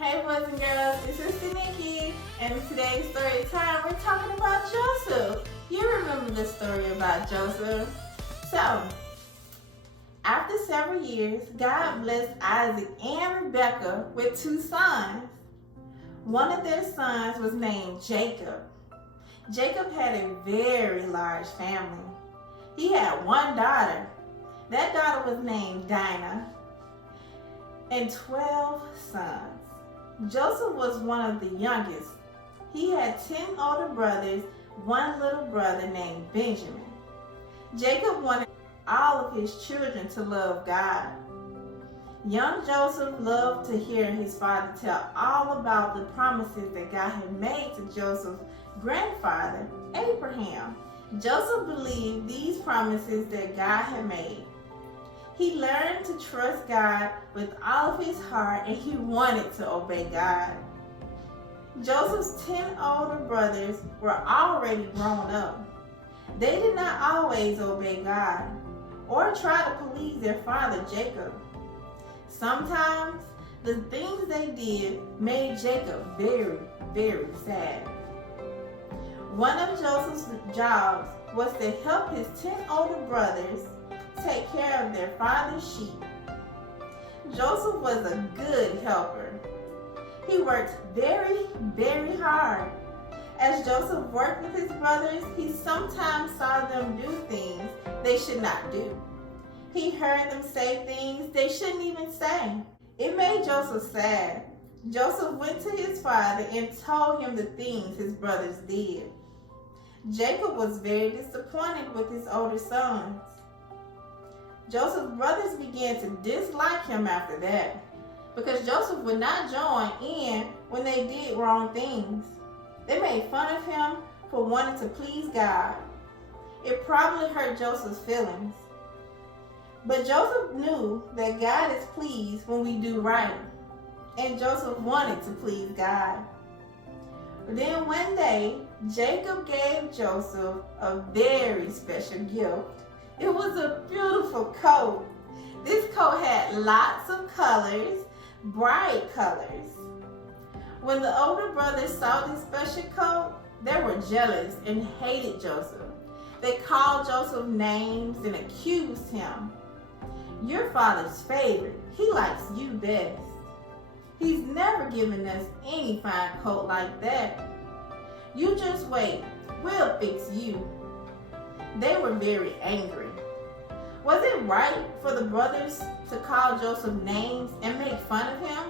Hey boys and girls, this is Nikki, and in today's story time we're talking about Joseph. You remember the story about Joseph. So, after several years, God blessed Isaac and Rebekah with 2 sons. One of their sons was named Jacob. Jacob had a very large family. He had one daughter. That daughter was named Dinah, and 12 sons. Joseph was one of the youngest. He had 10 older brothers, one little brother named Benjamin. Jacob wanted all of his children to love God. Young Joseph loved to hear his father tell all about the promises that God had made to Joseph's grandfather, Abraham. Joseph believed these promises that God had made. He learned to trust God with all of his heart, and he wanted to obey God. Joseph's 10 older brothers were already grown up. They did not always obey God or try to please their father Jacob. Sometimes the things they did made Jacob very, very sad. One of Joseph's jobs was to help his 10 older brothers take care of their father's sheep. Joseph was a good helper. He worked very, very hard. As Joseph worked with his brothers, he sometimes saw them do things they should not do. He heard them say things they shouldn't even say. It made Joseph sad. Joseph went to his father and told him the things his brothers did. Jacob was very disappointed with his older sons. Joseph's brothers began to dislike him after that because Joseph would not join in when they did wrong things. They made fun of him for wanting to please God. It probably hurt Joseph's feelings. But Joseph knew that God is pleased when we do right, and Joseph wanted to please God. Then one day, Jacob gave Joseph a very special gift. It was a beautiful coat. This coat had lots of colors, bright colors. When the older brothers saw this special coat, they were jealous and hated Joseph. They called Joseph names and accused him. "Your father's favorite. He likes you best. He's never given us any fine coat like that. You just wait. We'll fix you." They were very angry. Was it right for the brothers to call Joseph names and make fun of him?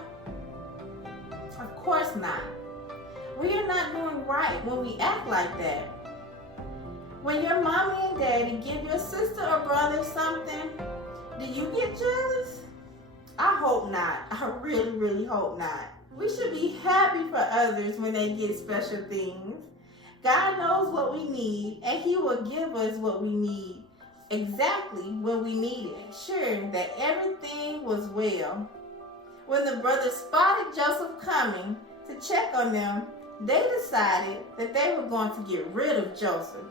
Of course not. We are not doing right when we act like that. When your mommy and daddy give your sister or brother something, do you get jealous? I hope not. I really, really hope not. We should be happy for others when they get special things. God knows what we need, and He will give us what we need exactly when we need it, sure that everything was well. When the brothers spotted Joseph coming to check on them, they decided that they were going to get rid of Joseph.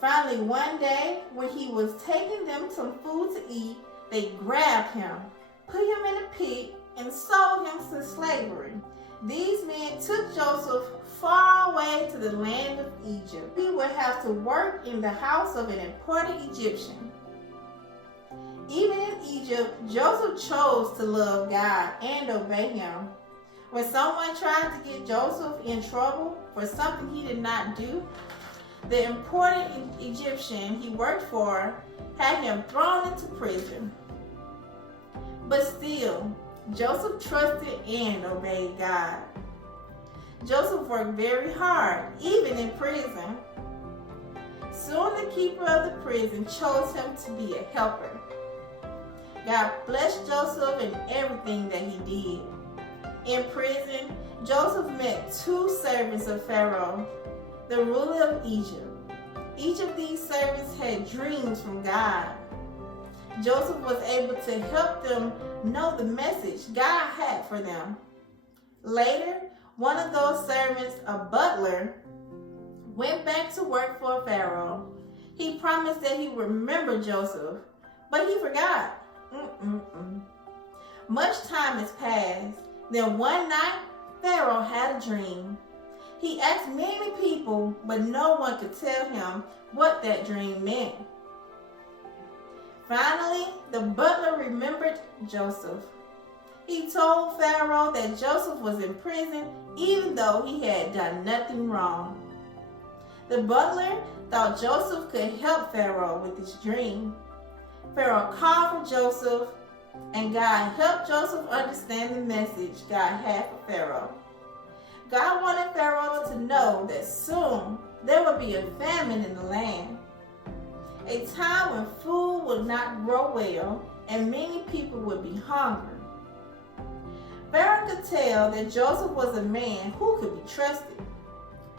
Finally, one day, when he was taking them some food to eat, they grabbed him, put him in a pit, and sold him to slavery. These men took Joseph far away to the land of Egypt. He would have to work in the house of an important Egyptian. Even in Egypt, Joseph chose to love God and obey Him. When someone tried to get Joseph in trouble for something he did not do, the important Egyptian he worked for had him thrown into prison. But still, Joseph trusted and obeyed God. Joseph worked very hard, even in prison. Soon the keeper of the prison chose him to be a helper. God blessed Joseph in everything that he did. In prison, Joseph met 2 servants of Pharaoh, the ruler of Egypt. Each of these servants had dreams from God. Joseph was able to help them know the message God had for them. Later, one of those servants, a butler, went back to work for Pharaoh. He promised that he would remember Joseph, but he forgot. Much time has passed, Then one night, Pharaoh had a dream. He asked many people, but no one could tell him what that dream meant. Finally, the butler remembered Joseph. He told Pharaoh that Joseph was in prison even though he had done nothing wrong. The butler thought Joseph could help Pharaoh with his dream. Pharaoh called for Joseph, and God helped Joseph understand the message God had for Pharaoh. God wanted Pharaoh to know that soon there would be a famine in the land, a time when food would not grow well and many people would be hungry. Pharaoh could tell that Joseph was a man who could be trusted.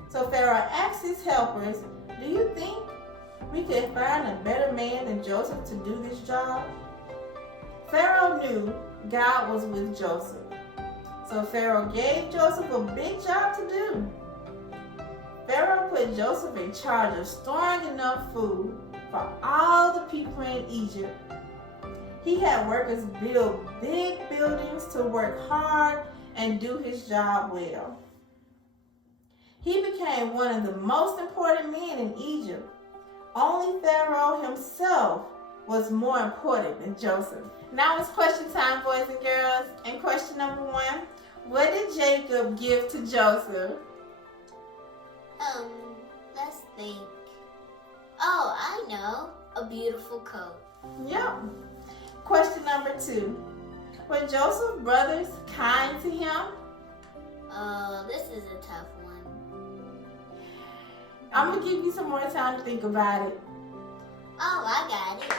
So Pharaoh asked his helpers, "Do you think we could find a better man than Joseph to do this job?" Pharaoh knew God was with Joseph. So Pharaoh gave Joseph a big job to do. Pharaoh put Joseph in charge of storing enough food for all the people in Egypt. He had workers build big buildings to work hard and do his job well. He became one of the most important men in Egypt. Only Pharaoh himself was more important than Joseph. Now it's question time, boys and girls. And question number 1, what did Jacob give to Joseph? Let's think. Oh, I know. A beautiful coat. Yep. Question number 2, were Joseph's brothers kind to him? Oh, this is a tough one. I'm going to give you some more time to think about it. Oh, I got it.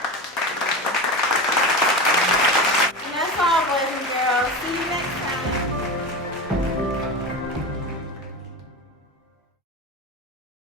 And that's all, boys and girls. See you next time.